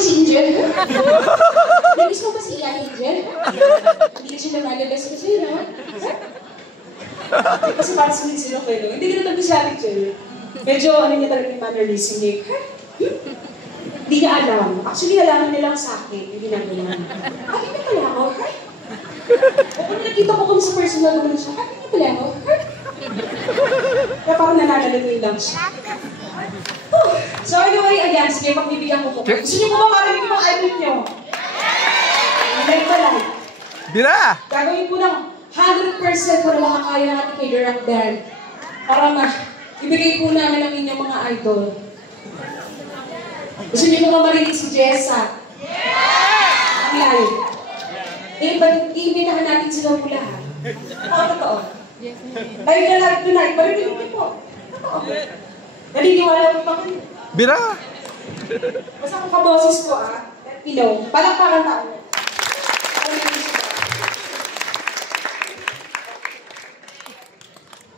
ba si Angel? Namiss mo ba si Ian Angel? Hindi na siya nagalabas kasi, no? Kasi para sumit sila kayo, hindi ka na tabi si Angel. Medyo, ano niya talaga yung mannerism niya. Hindi niya alam. Actually, nalaman nilang sa akin yung ginagawa niya. Hindi niya pala ako, o kung nakita ko kung sa personal naman siya, hindi niya pala ako, kaya parang nananalagoy lang siya. So anyway, ayan, sige, pagbibigyan ko po. Gusto niyo po ba marinig yung mga idol niyo? Hindi pala. Bira! Gagawin po ng 100% po na makakaya ng ating kay-direct band para ibigay po namin ang inyong mga idol. Gusto niyo po ba marinig si Jessa? Ang live. Iimbitahan natin sila po lahat. Totoo. Live na live tonight, marinig niyo po. Totoo. Naniniwala mo pa kayo? Bira! Basta kung kaboses ko, let me know. Palakpakan tao.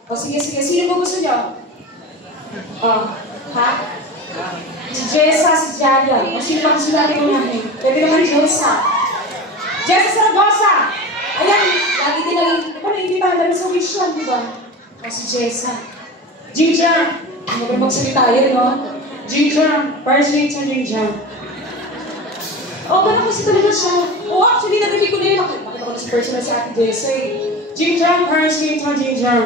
O sige, sino mo gusto nyo? Ha? Si Jessa, si Jada. O sino ba gusto natin unahin? Pwede naman Jessa. Jessa Saragosa! Ayan, lagi din naimbitahan namin sa wish yan, di ba? O si Jessa. Ginger! Magsalita yun, no? Ginger! First name sa Ginger. Ganun kasi talaga siya. Actually, narinig ko na yun. Nakita ko na sa personal sa ating Jessa eh. Ginger, first name sa Ginger.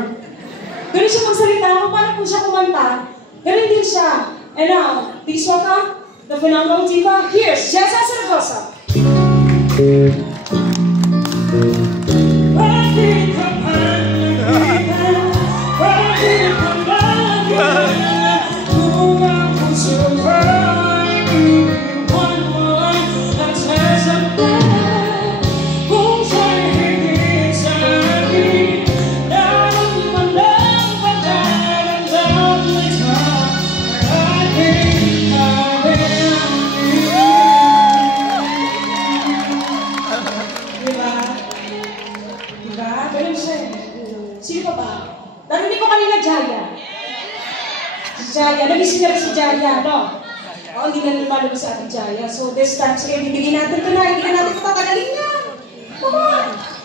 Ganun siya magsalita. Kung paano po siya kumanta, ganun din siya. And now, please welcome the phenomenal diva. Here's Jessa Saragosa. Sino pa ba? Narinig ko kanina Jaya. Si Jaya. Nabisi niya si Jaya, no? Hindi na lumalabas sa ating Jaya. So this time, sige, bibigyan natin ito na. Hindi na natin patatagalin yan. Come on!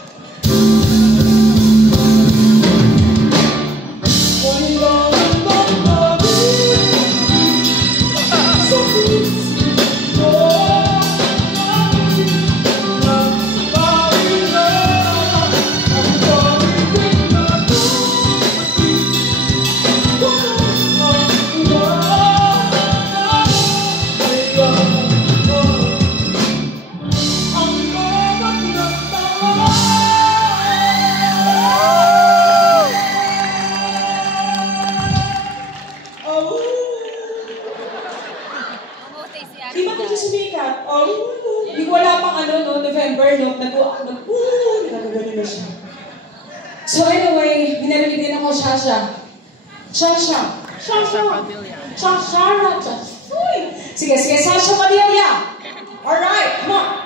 Di ba kasi sumikat? Hindi ko wala pang November, no? Nagagano na siya. So anyway, binarinig din ako Shasha. Sige, Sasha Padilla. Alright, come on.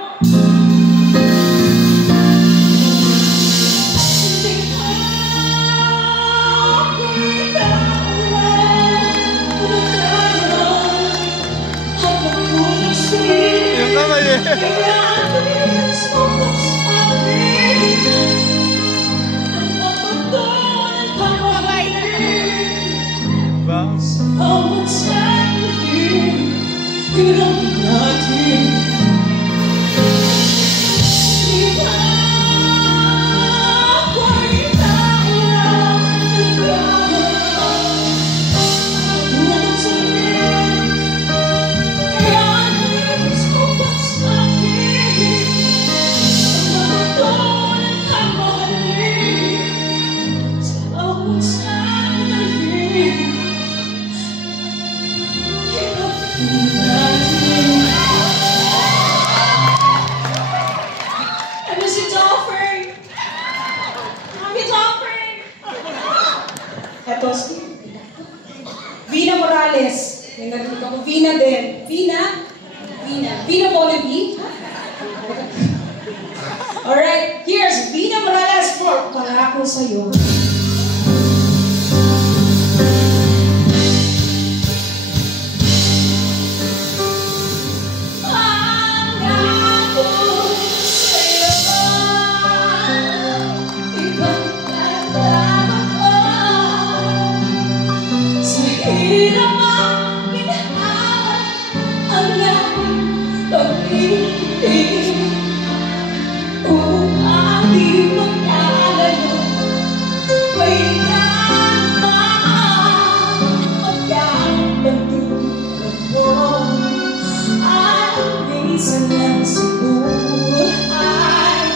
Vina Morales. Yung narinig ako, Vina din. Vina Bonaby. Alright, here's Vina Morales for Pangako Sa'yo. Ah! Kung ating magkalalo, kailan magkakatulad mo? Ang minsan lang siguro ay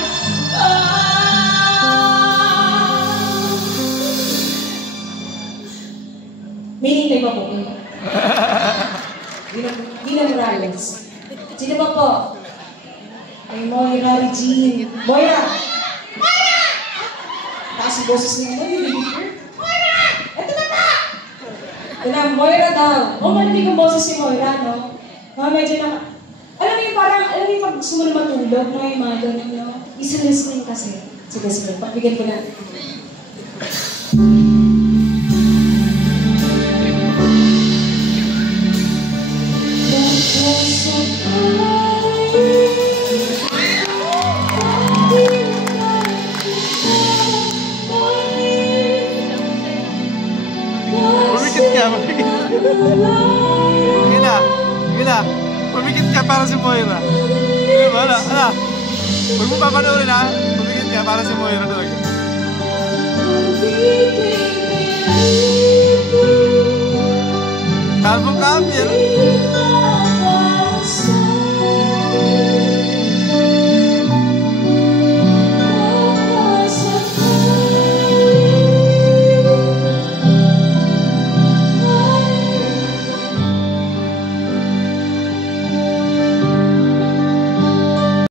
Minintay pa po. Gina Morales. Sino ba po? Ay, Moira Regine. Moira! Moira! Taas yung boses niya. Moira! Ito na pa! Ito na, Moira daw. Marinig ang boses si Moira, no? Medyo na... Alam mo yung parang, pag gusto mo na matulog, no? Yung mga ganun, no? Isa-listening kasi. Sige, pagbigyan ko natin. Pumikit ka para si Moira. Wala. Huwag mo papanoorin ha. Pumikit ka para si Moira talaga. Kalbong kamil.